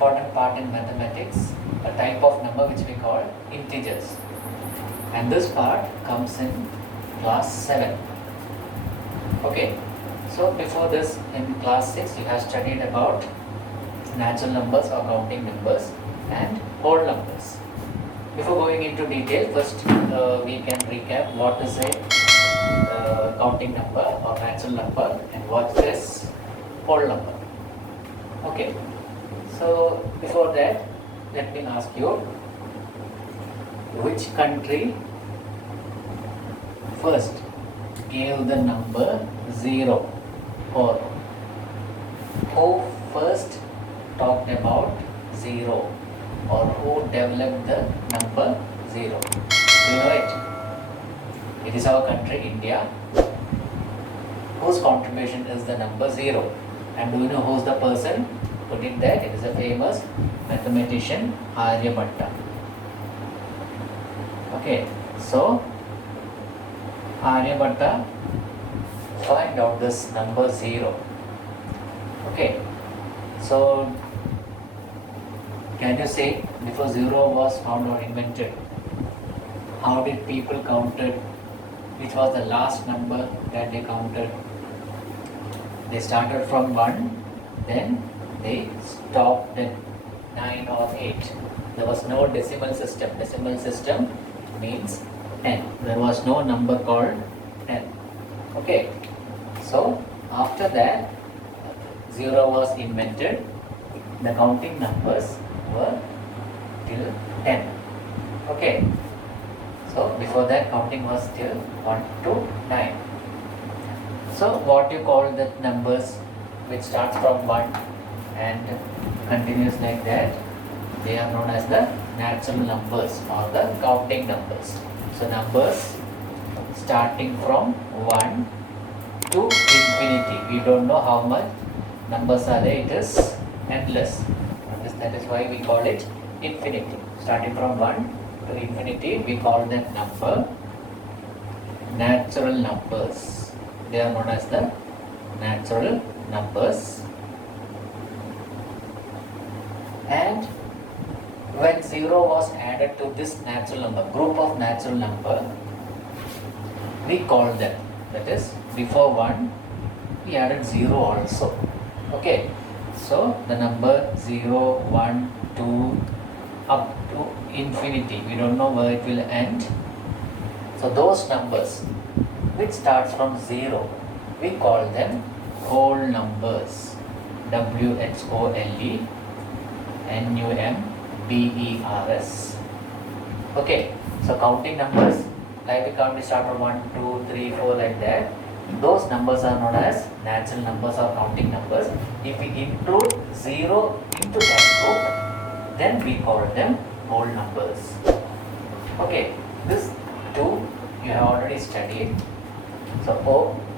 important part in mathematics, a type of number which we call integers. And this part comes in class 7. Okay, so before this in class 6 you have studied about natural numbers or counting numbers and whole numbers. Before going into detail, first we can recap what is a counting number or natural number and what is whole number. Okay, so before that let me ask you, which country first gave the number 0, or who first talked about 0, or who developed the number 0? Do you know it? It is our country India, whose contribution is the number 0. And do you know who's the person who did that? It is a famous mathematician Aryabhatta. Okay, so Aryabhatta find out this number 0. Okay, so can you say before 0 was found or invented, how did people counted? Which was the last number that they counted? They started from 1, then they stopped at 9 or 8. There was no decimal system. Decimal system means 10. There was no number called 10. Okay, so after that 0 was invented. The counting numbers were till 10. Okay, so before that counting was till 1 to 9. So what you call the numbers which starts from 1 and continues like that, they are known as the natural numbers or the counting numbers. So numbers starting from 1 to infinity. We don't know how much numbers are there, it is endless. That is why we call it infinity. Starting from 1 to infinity, we call that number natural numbers. They are known as the natural numbers. And when 0 was added to this natural number, group of natural number, we call them, that is before 1 we added 0 also. Okay, so the number 0, 1, 2 up to infinity, we don't know where it will end. So those numbers which starts from 0, we call them whole numbers. WHOLE NUMBERS. Okay, so counting numbers, like we count, we start from 1, 2, 3, 4 like that. Those numbers are known as natural numbers or counting numbers. If we include 0 into that group, then we call them whole numbers. Okay, this 2 you have already studied. So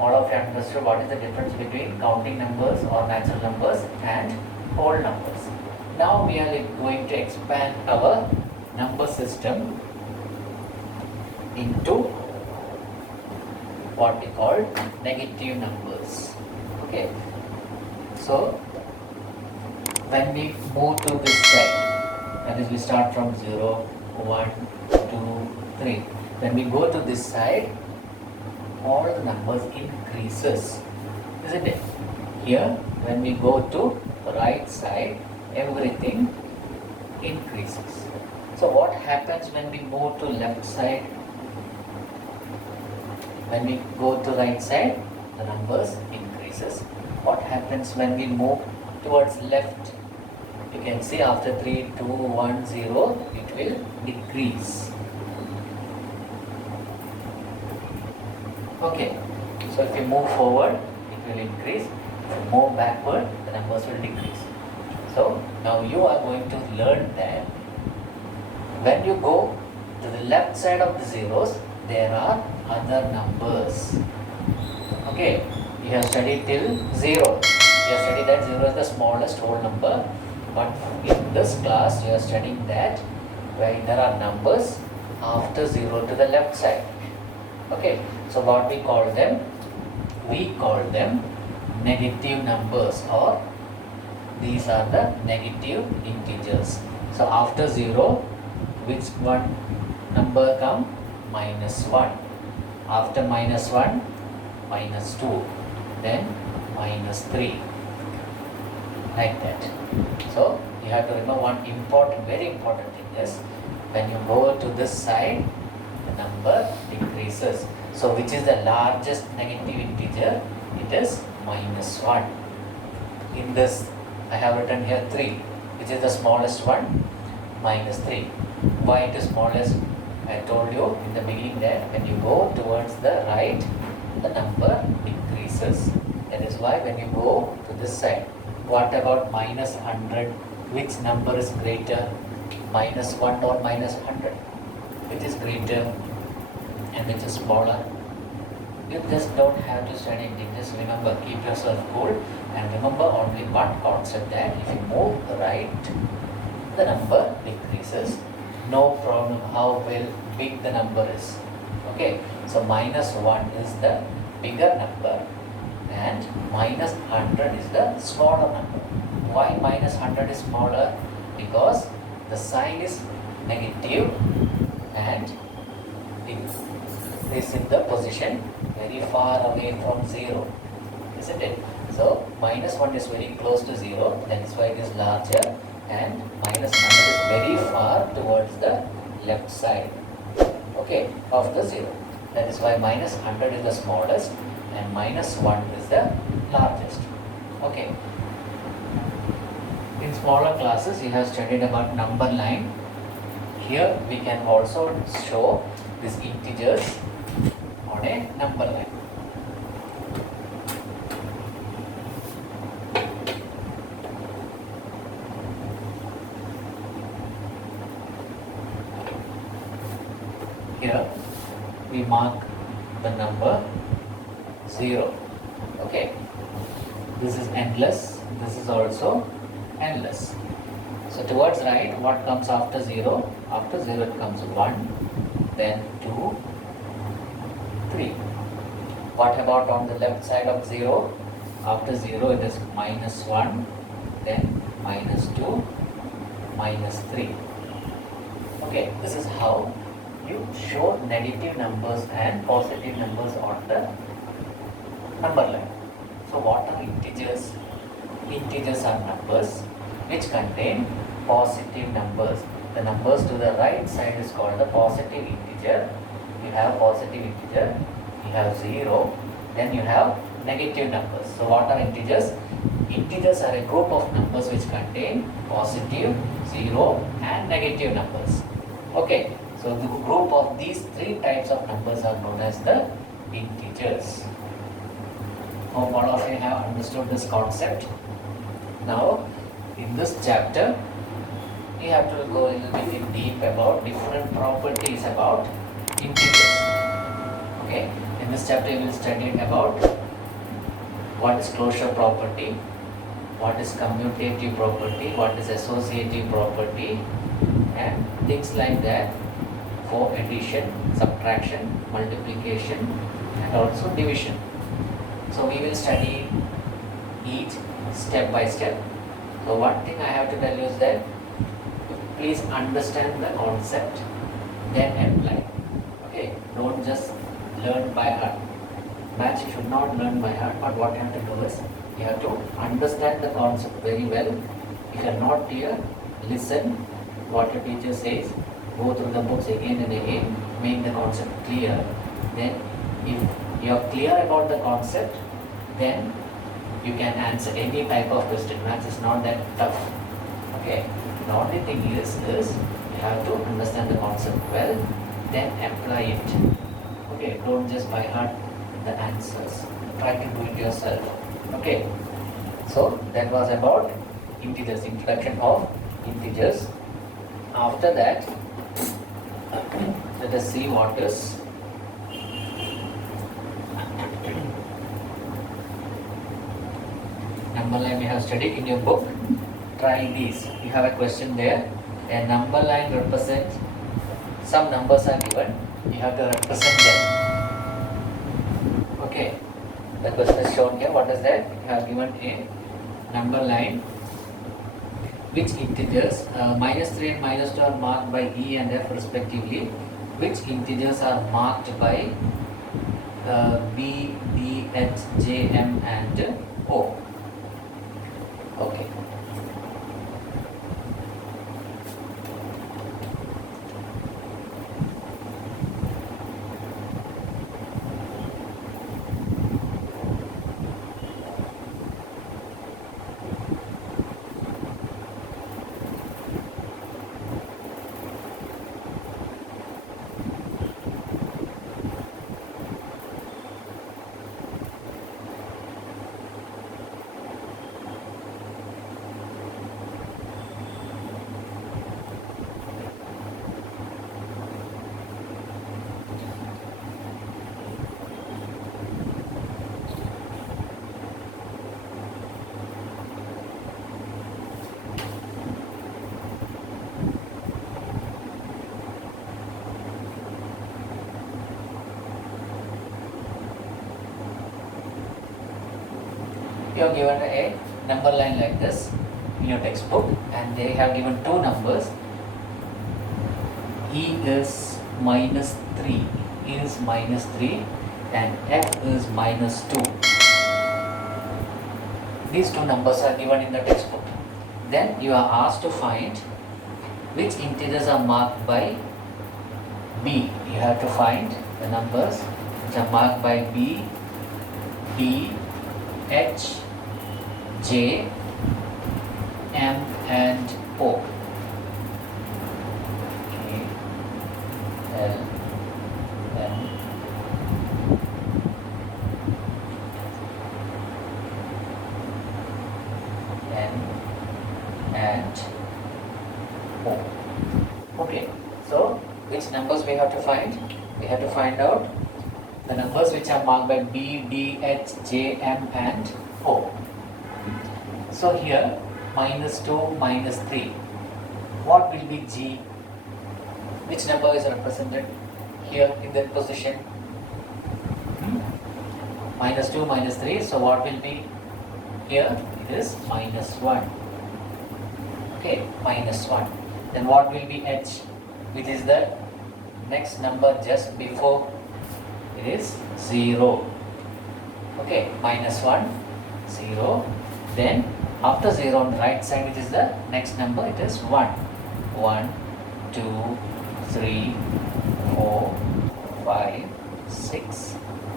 all of you understood what is the difference between counting numbers or natural numbers and whole numbers. Now we are going to expand our number system into what we call negative numbers. Okay, so when we move to this side, that is we start from 0, 1, 2, 3. When we go to this side, all the numbers increases, isn't it? Here when we go to right side, everything increases. So what happens when we move to left side? When we go to right side, the numbers increases. What happens when we move towards left? You can see after 3, 2, 1, 0, it will decrease. Okay, so if you move forward, it will increase. If you move backward, the numbers will decrease. So now you are going to learn that when you go to the left side of the zeros, there are other numbers. Okay, you have studied till 0. You have studied that 0 is the smallest whole number. But in this class, you are studying that where there are numbers after 0 to the left side. Okay, so what we call them? We call them negative numbers, or these are the negative integers. So after 0, which one number come? -1. After -1, -2. Then -3. Like that. So you have to remember one important, very important thing is, when you go to this side, the number decreases. So which is the largest negative integer? It is -1. In this, I have written here 3. Which is the smallest one? -3. Why it is smallest? I told you in the beginning that when you go towards the right, the number increases. That is why when you go to this side, what about -100? Which number is greater? -1 or -100? Which is greater and which is smaller? You just don't have to study anything. Just remember, keep yourself cool and remember only one concept, that if you move right, the number decreases. No problem how big the number is. Okay, so -1 is the bigger number and -100 is the smaller number. Why -100 is smaller? Because the sign is negative and it is in the position very far away from 0, isn't it? So -1 is very close to 0, that is why it is larger, and -100 is very far towards the left side, okay, of the 0. That is why -100 is the smallest and -1 is the largest. Okay. In smaller classes, you have studied about number line. Here we can also show these integers on a number line. Here we mark the number 0. Okay, this is endless, this is also endless. So towards right, what comes after 0? After 0 it comes 1, then 2, 3. What about on the left side of 0? After 0 it is -1, then -2, -3. Okay, this is how you show negative numbers and positive numbers on the number line. So what are integers? Integers are numbers which contain positive numbers. The numbers to the right side is called the positive integer. You have positive integer, you have 0, then you have negative numbers. So what are integers? Integers are a group of numbers which contain positive, 0 and negative numbers. Okay, so the group of these 3 types of numbers are known as the integers. Hope all of you have understood this concept. Now, in this chapter, we have to go a little bit in deep about different properties about integers. Okay, in this chapter we will study about what is closure property, what is commutative property, what is associative property, and things like that for addition, subtraction, multiplication, and also division. So we will study each step by step. So one thing I have to tell you is that please understand the concept, then apply. Okay, don't just learn by heart. Maths you should not learn by heart, but what you have to do is you have to understand the concept very well. If you are not clear, listen what your teacher says, go through the books again and again, make the concept clear. Then if you are clear about the concept, then you can answer any type of question. Maths is not that tough. Okay, the only thing is you have to understand the concept well, then apply it. Okay, don't just by heart the answers. Try to do it yourself. Okay, so that was about integers, introduction of integers. After that, let us see what is number line. We have studied in your book. Try these. You have a question there. A number line represents some numbers are given. You have to represent them. Okay. The question is shown here. What is that? You have given a number line which integers, minus 3 and minus 2 are marked by E and F respectively, which integers are marked by B, D, H, J, M and O. Okay. You are given a number line like this in your textbook, and they have given two numbers. E is minus 3, E is minus 3 and F is minus 2. These two numbers are given in the textbook. Then you are asked to find which integers are marked by B. You have to find the numbers which are marked by B, D, H, J, M and O. K, L, M, N and O. Okay, so which numbers we have to find? We have to find out the numbers which are marked by B, D, H, J, M and O. So here minus 2, minus 3. What will be G? Which number is represented here in that position? Minus 2, minus 3. So what will be here? It is minus 1. Okay, minus 1. Then what will be H? Which is the next number just before? It is 0. Okay, minus 1, 0. Then after 0 on the right side, which is the next number, it is 1. 1, 2, 3, 4, 5, 6,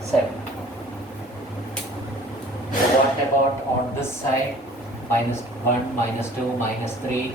7. What about on this side? Minus 1, minus 2, minus 3,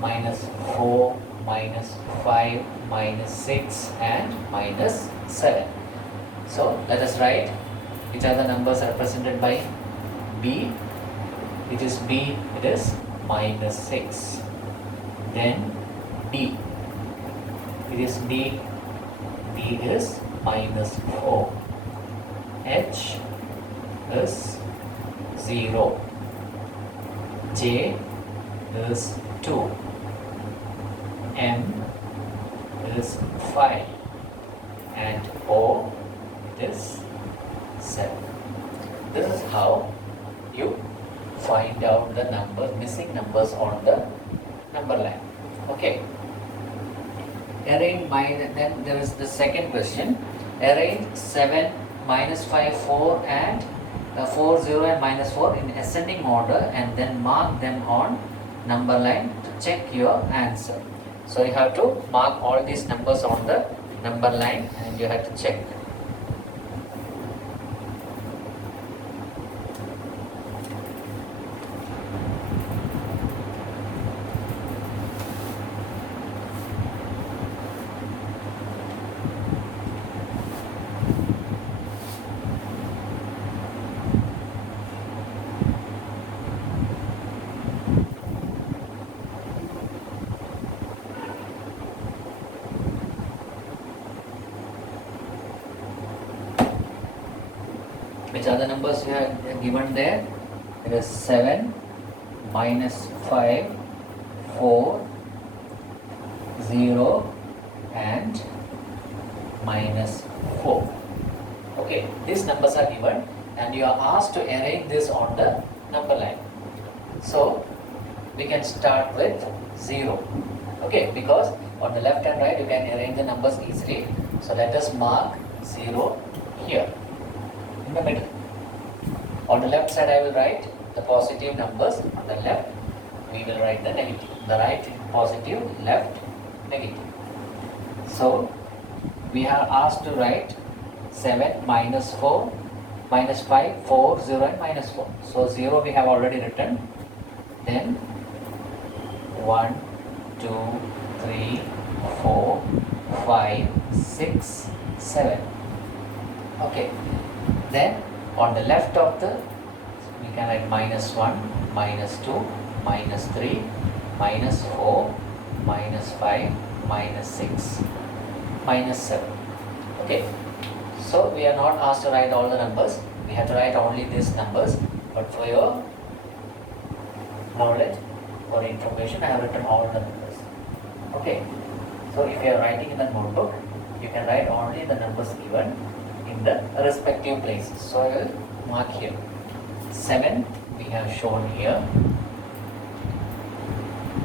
minus 4, minus 5, minus 6 and minus 7. So let us write which are the numbers represented by B. It is B, it is minus 6. Then D, it is D, D is minus 4. H is 0. J is 2. M is 5. And O is 7. This is how you find out the numbers, missing numbers on the number line. Okay. Arrange then there is the second question. Arrange 7, minus 5, 4 and 4, 0 and minus 4 in ascending order and then mark them on number line to check your answer. So you have to mark all these numbers on the number line and you have to check. Which are the numbers you have given there? It is 7, minus 5, 4, 0 and minus 4. Okay, these numbers are given and you are asked to arrange this on the number line. So we can start with 0. Okay, because on the left and right you can arrange the numbers easily. So let us mark 0 here in the middle. On the left side I will write the positive numbers, on the left we will write the negative. The right positive, left negative. So we are asked to write 7 minus 4 minus 5, 4, 0 and minus 4. So 0 we have already written. Then 1, 2, 3, 4, 5, 6, 7. Okay. Then on the left of the, we can write minus 1, minus 2, minus 3, minus 4, minus 5, minus 6, minus 7. Okay. So we are not asked to write all the numbers. We have to write only these numbers. But for your knowledge, for information, I have written all the numbers. Okay. So if you are writing in the notebook, you can write only the numbers given in the respective places. So I will mark here. 7 we have shown here.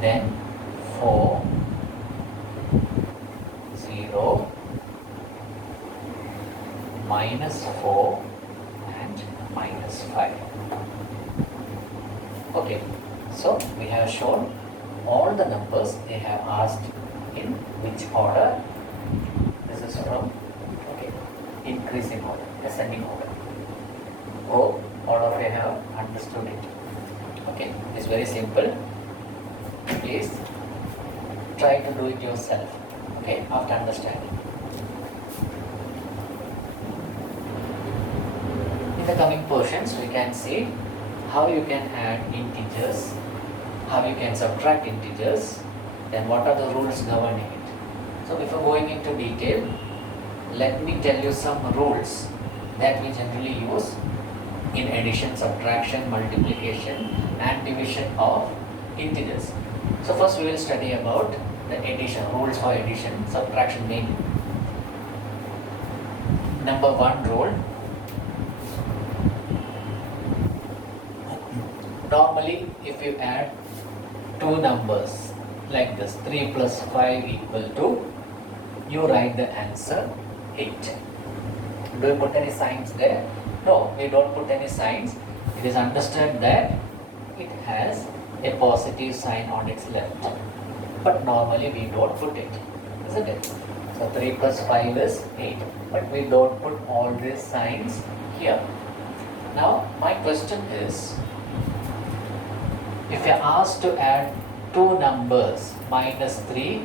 Then 4, 0, minus 4 and minus 5. Okay, so we have shown all the numbers they have asked in which order. This is from increasing order, ascending order. Hope all of you have understood it. Okay, it's very simple. Please try to do it yourself. Okay, after understanding. In the coming portions, we can see how you can add integers, how you can subtract integers, then what are the rules governing it. So before going into detail, let me tell you some rules that we generally use in addition, subtraction, multiplication and division of integers. So first we will study about the addition, rules for addition, subtraction mainly. Number 1 rule. Normally, if you add two numbers like this, 3 plus 5 equal to, you write the answer 8. Do you put any signs there? No, we don't put any signs. It is understood that it has a positive sign on its left. But normally we don't put it, isn't it? So 3 plus 5 is 8. But we don't put all these signs here. Now, my question is, if you are asked to add two numbers, minus 3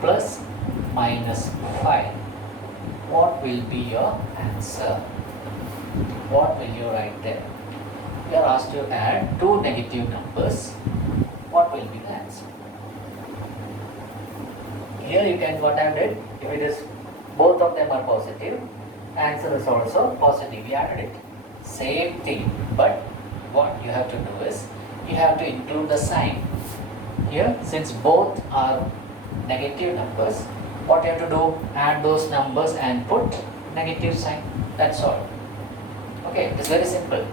plus minus 5, what will be your answer? What will you write there? You are asked to add two negative numbers. What will be the answer? Here you can, what I did, if it is both of them are positive, answer is also positive. We added it. Same thing, but what you have to do is, you have to include the sign. Here, since both are negative numbers, what you have to do? Add those numbers and put negative sign. That's all. Okay, it's very simple.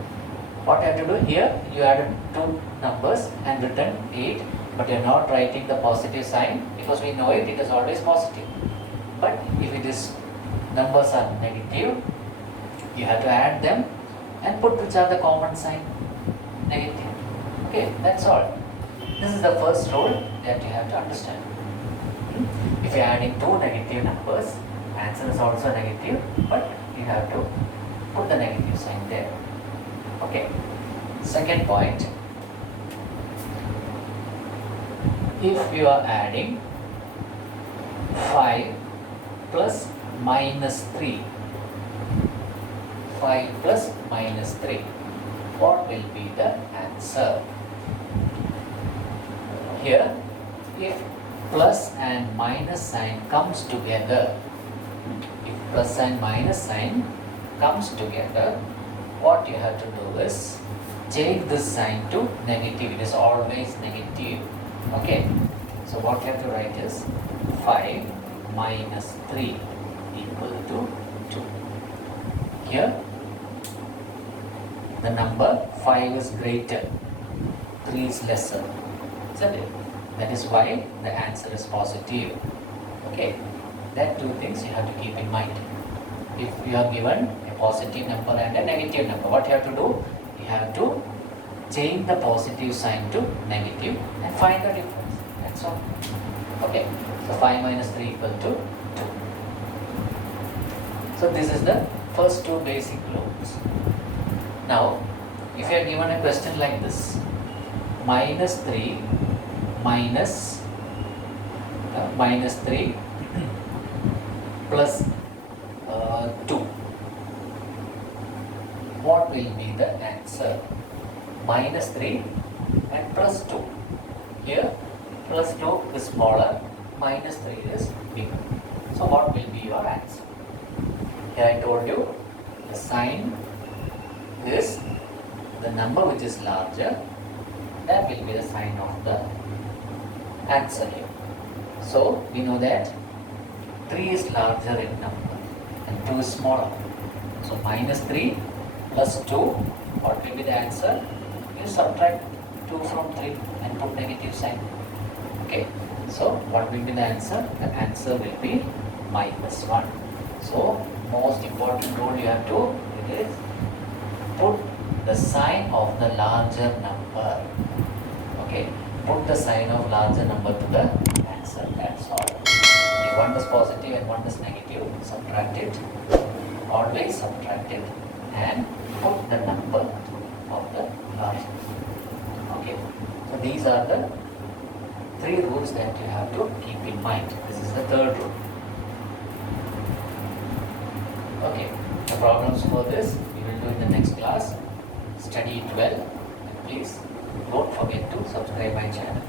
What you have to do here, you added two numbers and written 8, but you are not writing the positive sign because we know it is always positive. But if it is numbers are negative, you have to add them and put which are the common sign, negative. Okay, that's all. This is the first rule that you have to understand. If you are adding two negative numbers, answer is also negative, but you have to put the negative sign there. Okay. Second point. If you are adding 5 plus minus 3, 5 plus minus 3, what will be the answer? Here, if plus and minus sign comes together, if plus and minus sign comes together, what you have to do is change this sign to negative. It is always negative. Okay, so what you have to write is 5 minus 3 equal to 2. Here, the number 5 is greater, 3 is lesser. isn't it? That is why the answer is positive. Okay, that two things you have to keep in mind. If you are given a positive number and a negative number, what you have to do? You have to change the positive sign to negative and find the difference. That's all. Okay, so 5 minus 3 equal to 2. So this is the first two basic rules. Now, if you are given a question like this, minus 3 minus 3 plus 2, what will be the answer? Minus 3 and plus 2. Here plus 2 is smaller, minus 3 is bigger. So what will be your answer? Here I told you the sign is the number which is larger, that will be the sign of the answer here. So we know that 3 is larger in number and 2 is smaller. So minus 3 plus 2, what will be the answer? You subtract 2 from 3 and put negative sign. Okay, so what will be the answer? The answer will be minus 1. So most important rule you have to is put the sign of the larger number. Okay, put the sign of larger number to the answer. That's all. If one is positive and one is negative, subtract it. Always subtract it and put the number of the larger. Okay, so these are the 3 rules that you have to keep in mind. This is the third rule. Okay, the problems for this we will do in the next class. Study it well and please don't forget to subscribe my channel.